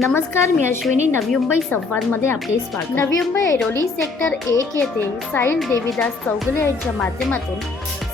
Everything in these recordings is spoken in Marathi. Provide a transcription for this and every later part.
नमस्कार मी अश्विनी. नवी मुंबई संवादमध्ये आपले स्वागत. नवी मुंबई ऐरोली सेक्टर एक येथे साईल देवीदास चौगुले यांच्या माध्यमातून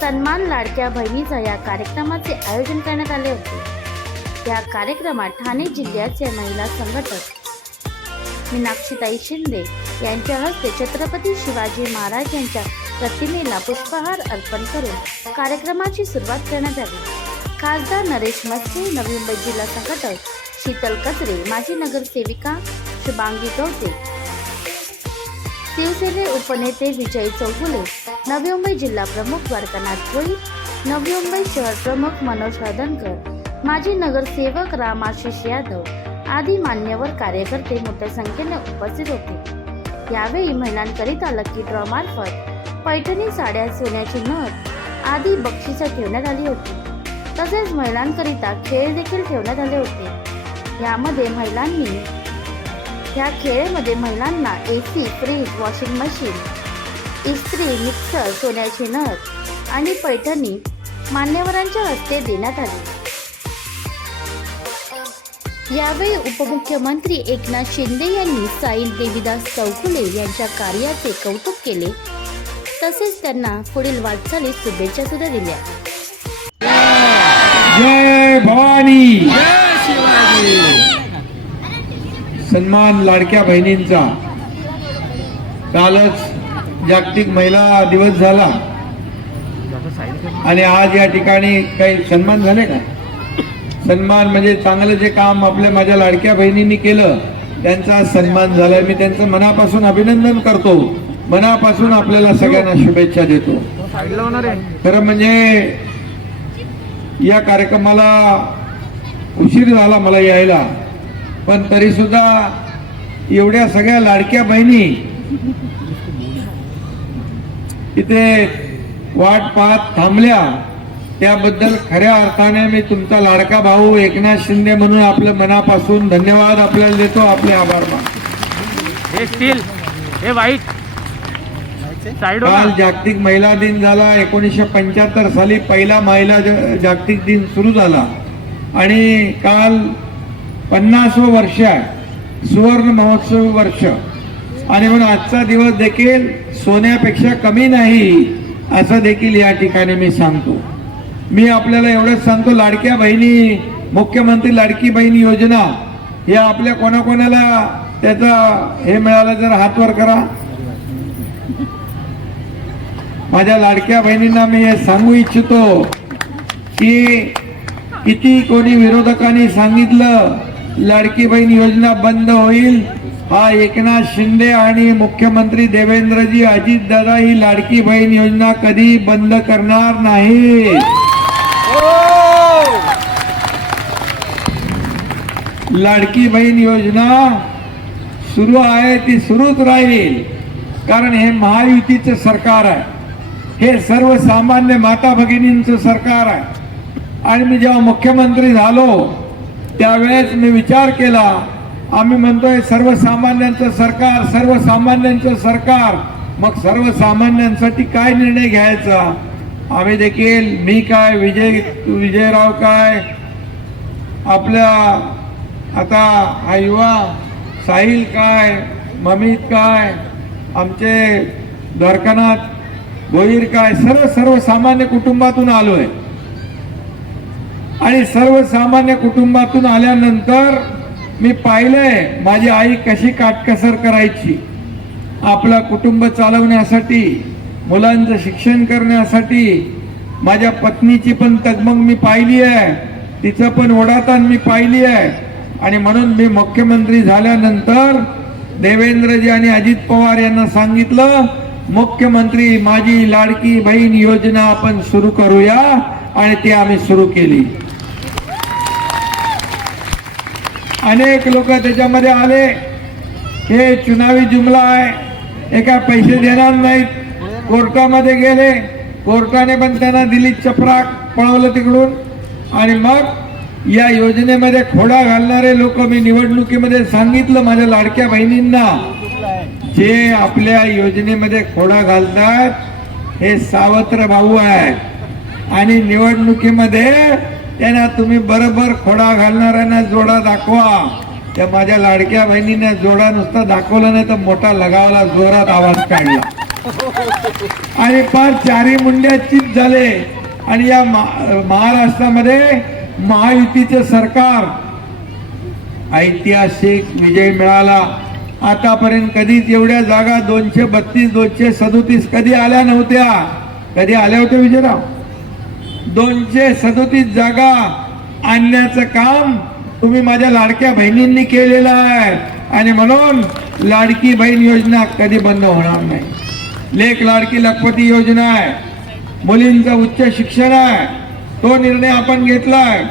सन्मान लाडक्या बहिणीचा या कार्यक्रमाचे आयोजन करण्यात आले होते. या कार्यक्रमात ठाणे जिल्ह्याचे महिला संघटक मीनाक्षीताई शिंदे यांच्या हस्ते छत्रपती शिवाजी महाराज यांच्या प्रतिमेला पुष्पहार अर्पण करून कार्यक्रमाची सुरुवात करण्यात आली. खासदार नरेश मस्के नवी मुंबई जिल्हा संघटक शीतल कचरे माजी नगरसेविका शुभांगी गवते शिवसेने उपनेते विजय चौगुले नवी मुंबई जिल्हा प्रमुख द्वारकानाथ भोई नवी मुंबई शहर प्रमुख मनोज हळदणकर माजी नगरसेवक राम आशिष यादव आदी मान्यवर कार्यकर्ते मोठ्या संख्येने उपस्थित होते. यावेळी महिलांकरिता लकी ड्रॉ मार्फत पैठणी साड्या सोन्याची नथ आदी बक्षिसं ठेवण्यात आली होती. तसेच महिलांकरिता खेळ देखील ठेवण्यात आले होते. यामध्ये महिलांनी ह्या खेळामध्ये महिलांना A C fridge washing machine इस्त्री मिक्सर सोन्याची नथ आणि पैठणी मान्यवरांच्या हस्ते देण्यात आली. यावेळी उपमुख्यमंत्री एकनाथ शिंदे यांनी साईल देवीदास चौकुले यांच्या कार्याचे कौतुक केले. तसेच त्यांना पुढील वाटचालीत शुभेच्छा सुद्धा दिल्या. जय भवानी! सन्मान लाडक्या बहिणींचा. कालच जागतिक महिला दिवस झाला. आणि आज या ठिकाणी काही सन्मान झाले का? सन्मान म्हणजे चांगलं जे काम आपल्या माझ्या लाडक्या बहिणींनी केलं त्यांचा सन्मान झालाय. मी त्यांचं मनापासून अभिनंदन करतो. मनापासून आपल्याला सगळ्यांना शुभेच्छा देतो. खरं म्हणजे या कार्यक्रमाला उशीर झाला मला यायला. पण तरी सुद्धा एवढ्या सगळ्या लाडक्या बहिणी इथे वाट पाहत थांबल्या. त्याबद्दल खऱ्या अर्थाने मी तुमचा लाडका भाऊ एकनाथ शिंदे म्हणून आपल्या मनापासून धन्यवाद आपल्याला देतो. आपले आभार मानतो. काल जागतिक महिला दिन झाला. एकोणीसशे पंच्याहत्तर साली पहिला महिला जागतिक दिन सुरू झाला. आणि काल पन्नासवं वर्ष आहे सुवर्ण महोत्सव वर्ष. आणि म्हणून आजचा दिवस देखील सोन्यापेक्षा कमी नाही असं देखील या ठिकाणी मी सांगतो. मी आपल्याला एवढंच सांगतो लाडक्या बहिणी मुख्यमंत्री लाडकी बहीण योजना या आपल्या कोणाकोणाला त्याचा हे मिळालं जर हातवर करा. माझ्या लाडक्या बहिणींना मी हे सांगू इच्छितो की किती कोणी विरोधकांनी सांगितलं लाडकी बहीण योजना बंद होईल. हा एकनाथ शिंदे आणि मुख्यमंत्री देवेंद्रजी अजितदादा ही लाडकी बहीण योजना कधी बंद करणार नाही लाडकी बहीण योजना सुरू आहे ती सुरूच राहील. कारण हे महायुतीचं सरकार आहे. हे सर्वसामान्य माता भगिनींचं सरकार आहे. आणि मी जेव्हा मुख्यमंत्री झालो त्यावेळेस मी विचार केला आम्ही म्हणतोय सर्वसामान्यांचं सरकार सर्वसामान्यांचं सरकार. मग सर्वसामान्यांसाठी काय निर्णय घ्यायचा? आम्ही देखील मी काय विजय विजयराव काय आपल्या आता हा युवा साहिल काय ममित काय आमचे द्वारकानाथ भोईर काय सर्व सर्वसामान्य कुटुंबातून आलो आहे आणि सर्वसामान्य कुटुंबातून आल्यानंतर मी पाहिलंय माझी आई कशी काटकसर करायची. आपलं कुटुंब चालवण्यासाठी मुलांचं शिक्षण करण्यासाठी माझ्या पत्नीची पण तगमग मी पाहिली आहे तिचं पण ओढाताण मी पाहिली आहे. आणि म्हणून मी मुख्यमंत्री झाल्यानंतर देवेंद्रजी आणि अजित पवार यांना सांगितलं मुख्यमंत्री माझी लाडकी बहीण योजना आपण सुरू करूया. आणि ती आम्ही सुरू केली. अनेक लोक त्याच्यामध्ये आले. हे चुनावी जुमला आहे. हे काय पैसे देणार नाहीत. कोर्टामध्ये गेले. कोर्टाने पण त्यांना दिली चपराक पळवलं तिकडून. आणि मग या योजनेमध्ये खोडा घालणारे लोक मी निवडणुकीमध्ये सांगितलं माझ्या लाडक्या बहिणींना. जे आपल्या योजनेमध्ये खोडा घालतात हे सावत्र भाऊ आहेत. आणि निवडणुकीमध्ये त्यांना तुम्ही बरोबर खोडा घालणाऱ्यांना जोडा दाखवा. त्या माझ्या लाडक्या बहिणीने जोडा नुसता दाखवला नाही तर मोठा लगावला जोरात आवाज काढला. आणि फार चारी मुंड्या चित झाले. आणि या महाराष्ट्रामध्ये महायुतीचे सरकार. ऐतिहासिक विजय मिळाला. आतापर्यंत कधीच एवढ्या जागा दोनशे बत्तीस दोनशे सदोतीस कधी आल्या नव्हत्या? कधी आल्या होत्या विजयराव? दोनशे सदोतीस जागा आणण्याचं काम तुम्ही माझ्या लाडक्या बहिणींनी केलेलं आहे. आणि म्हणून लाडकी बहीण योजना कधी बंद होणार नाही. लेख लाडकी लखपती योजना आहे. मुलींचं उच्च शिक्षण आहे. तो निर्णय आपण घेतलाय.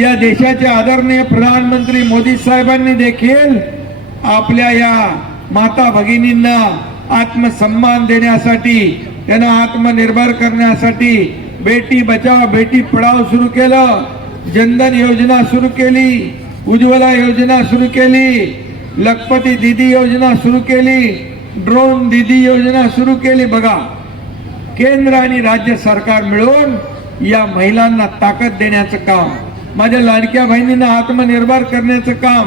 या देशाचे आदरणीय प्रधानमंत्री मोदी साहेबांनी देखील आपल्या या माता भगिनींना आत्मसन्मान देण्यासाठी त्यांना आत्मनिर्भर करण्यासाठी बेटी बचाव बेटी पढाव सुरू केलं। जनधन योजना सुरू केली उज्ज्वला योजना सुरू केली लखपती दिदी योजना सुरू केली ड्रोन दिदी योजना सुरू केली। बघा केंद्र आणि राज्य सरकार मिळून या महिलांना ताकद देण्याचं काम माझ्या लाडक्या बहिणींना आत्मनिर्भर करण्याचं काम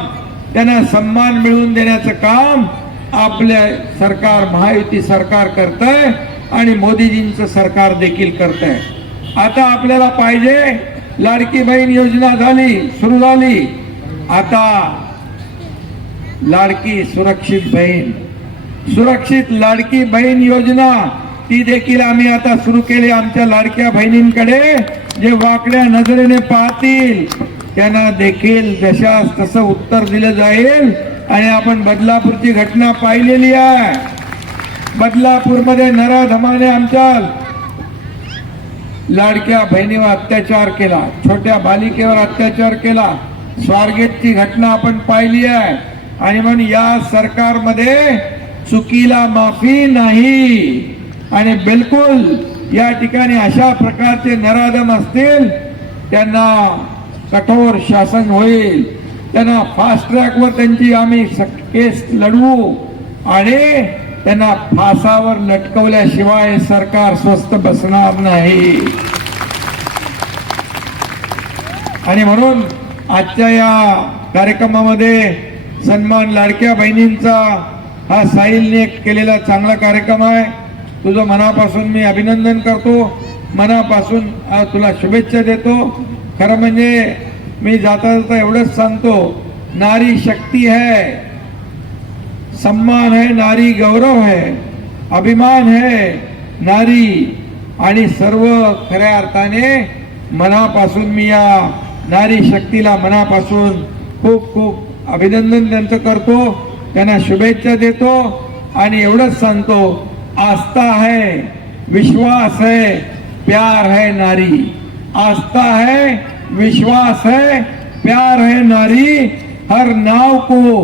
त्यांना सन्मान मिळवून देण्याचं काम आपल्या सरकार महायुती सरकार करत आहे आणि मोदीजींचं सरकार देखील करत आहे आता आपल्याला पाहिजे लाडकी बहीण योजना झाली सुरू झाली. आता लाडकी सुरक्षित बहीण. सुरक्षित लाडकी बहीण योजना ती देखील आम्ही आता सुरू केली आमच्या लाडक्या बहिणींकडे. जे वाकड्या नजरेने पाहतील त्यांना देखील जशास तसं उत्तर दिलं जाईल. आणि आपण बदलापूरची घटना पाहिलेली आहे. बदलापूरमध्ये नराधमाने आमच्या लाडक्या बहिणीवर अत्याचार केला छोट्या बालिकेवर अत्याचार केला. स्वारगेटची घटना आपण पाहिली आहे. आणि म्हणून या सरकारमध्ये चुकीला माफी नाही. आणि बिलकुल या ठिकाणी अशा प्रकारचे नराधम असतील त्यांना कठोर शासन होईल. त्यांना फास्ट ट्रॅकवर त्यांची आम्ही स- केस लढवू आणि त्यांना फासावर लटकवल्याशिवाय सरकार स्वस्त बसणार नाही. आणि म्हणून आजच्या या कार्यक्रमामध्ये सन्मान लाडक्या बहिणींचा हा साहिलने केलेला चांगला कार्यक्रम आहे. तुझं मनापासून मी अभिनंदन करतो. मनापासून तुला शुभेच्छा देतो. खरं म्हणजे मी जाता जाता एवढंच सांगतो नारी शक्ती है. सम्मान है नारी गौरव है अभिमान है नारी. आणि सर्व खऱ्या अर्थाने मनापासून मी या नारी शक्तीला मनापासून खूप खूप अभिनंदन त्यांचं करतो. त्यांना शुभेच्छा देतो. आणि एवढंच सांगतो आस्था है विश्वास है प्यार है नारी. आस्था है विश्वास है प्यार है नारी. हर नाव को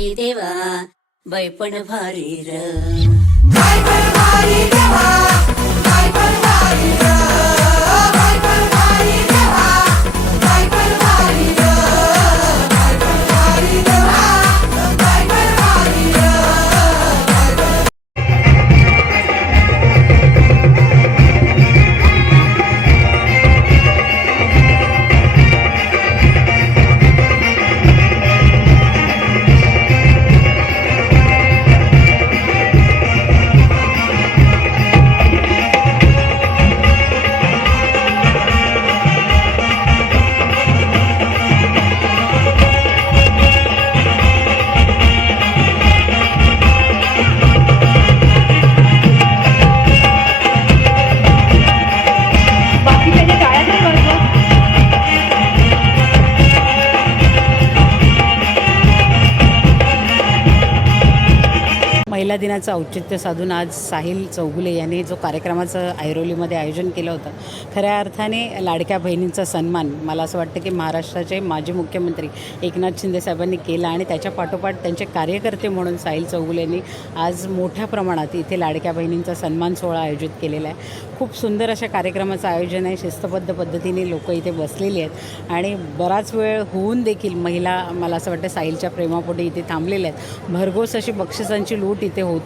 भारी देवा बैपण भारी र. दिनाचं औचित्य साधून आज साहिल चौगुले यांनी जो कार्यक्रमाचं ऐरोलीमध्ये आयोजन केलं होतं खऱ्या अर्थाने लाडक्या बहिणींचा सन्मान मला असं वाटतं की महाराष्ट्राचे माजी मुख्यमंत्री एकनाथ शिंदे साहेबांनी केला आणि त्याच्या पाठोपाठ त्यांचे कार्यकर्ते म्हणून साहिल चौगुलेंनी आज मोठ्या प्रमाणात इथे लाडक्या बहिणींचा सन्मान सोहळा आयोजित केलेला आहे. खूप सुंदर अशा कार्यक्रमाचं आयोजन आहे. शिस्तबद्ध पद्धतीने लोक इथे बसलेली आहेत आणि बराच वेळ होऊन देखील महिला मला असं वाटतं साहिलच्या प्रेमापोटी इथे थांबलेल्या आहेत. भरघोस अशी बक्षिसांची लूट इथे होत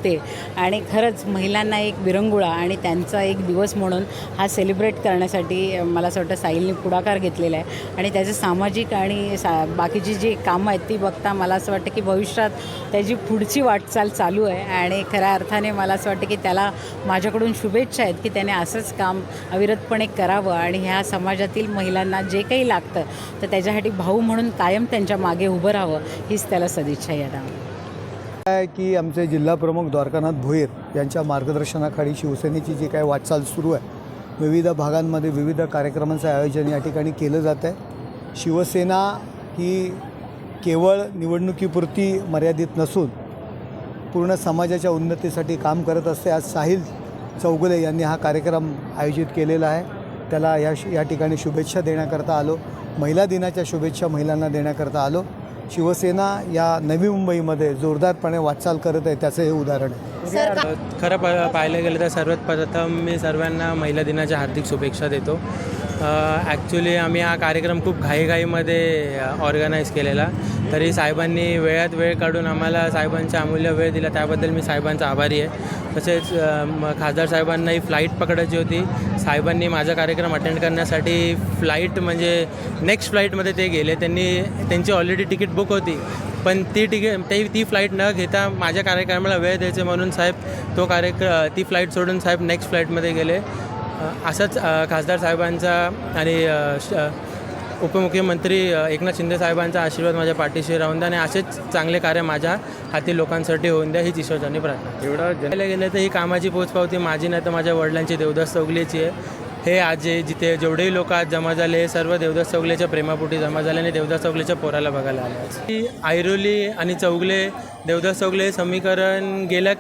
आणि खरंच महिलांना एक विरंगुळा आणि त्यांचा एक दिवस म्हणून हा सेलिब्रेट करण्यासाठी मला असं वाटतं साहिलने पुढाकार घेतलेला आहे. आणि त्याचे सामाजिक आणि सा बाकीची जी कामं आहेत ती बघता मला असं वाटतं की भविष्यात त्याची पुढची वाटचाल चालू आहे. आणि खऱ्या अर्थाने मला असं वाटतं की त्याला माझ्याकडून शुभेच्छा आहेत की त्याने असंच काम अविरतपणे करावं आणि ह्या समाजातील महिलांना जे काही लागतं तर त्याच्यासाठी भाऊ म्हणून कायम त्यांच्या मागे उभं राहावं हीच त्याला सदिच्छा याला आहे की आमचे जिल्हाप्रमुख द्वारकानाथ भोईर यांच्या मार्गदर्शनाखाली शिवसेनेची जी काय वाटचाल सुरू आहे विविध भागांमध्ये विविध कार्यक्रमांचं आयोजन या ठिकाणी केलं जात आहे. शिवसेना ही केवळ निवडणुकीपुरती मर्यादित नसून पूर्ण समाजाच्या उन्नतीसाठी काम करत असते. आज साहिल चौगुले यांनी हा कार्यक्रम आयोजित केलेला आहे. त्याला या या ठिकाणी शुभेच्छा देण्याकरता आलो. महिला दिनाच्या शुभेच्छा महिलांना देण्याकरता आलो. शिवसेना या नवी मुंबईमध्ये जोरदारपणे वाटचाल करत आहे त्याचं हे उदाहरण आहे. खरं प पाहायला गेलं तर सर्वात प्रथम मी सर्वांना महिला दिनाच्या हार्दिक शुभेच्छा देतो. ॲक्च्युली आम्ही हा कार्यक्रम खूप घाईघाईमध्ये ऑर्गनाईज केलेला. तरी साहेबांनी वेळात वेळ काढून आम्हाला साहेबांचा अमूल्य वेळ दिला. त्याबद्दल मी साहेबांचा आभारी आहे. तसेच खासदार साहेबांनाही फ्लाईट पकडायची होती. साहेबांनी माझा कार्यक्रम अटेंड करण्यासाठी फ्लाईट म्हणजे नेक्स्ट फ्लाईटमध्ये ते गेले. त्यांनी त्यांची ऑलरेडी तिकीट बुक होती. पण ती तिकीट ते ती फ्लाईट न घेता माझ्या कार्यक्रमाला वेळ द्यायचे म्हणून साहेब तो कार्यक्र ती फ्लाईट सोडून साहेब नेक्स्ट फ्लाईटमध्ये गेले. असंच खासदार साहेबांचा आणि उपमुख्यमंत्री एकनाथ शिंदे साहेबांचा आशीर्वाद माझ्या पाठीशी राहून द्या आणि असेच चांगले कार्य माझ्या हाती लोकांसाठी होऊन द्या हीच ईश्वरच्यांनी प्रार्थना. एवढं जनायला गेलं तर ही कामाची पोचपावती माझी नाही तर माझ्या वडिलांची देवदास चौगलेची आहे. हे आज जे जिथे जेवढेही लोक आज जमा झाले हे सर्व देवदास चौगलेच्या प्रेमापोटी जमा झाले आणि देवदास चौगलेच्या पोराला बघायला आले. ही ऐरोली आणि चौगले देवदास चौगले हे समीकरण गेल्या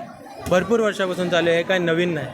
भरपूर वर्षापासून चालू आहे काय नवीन नाही.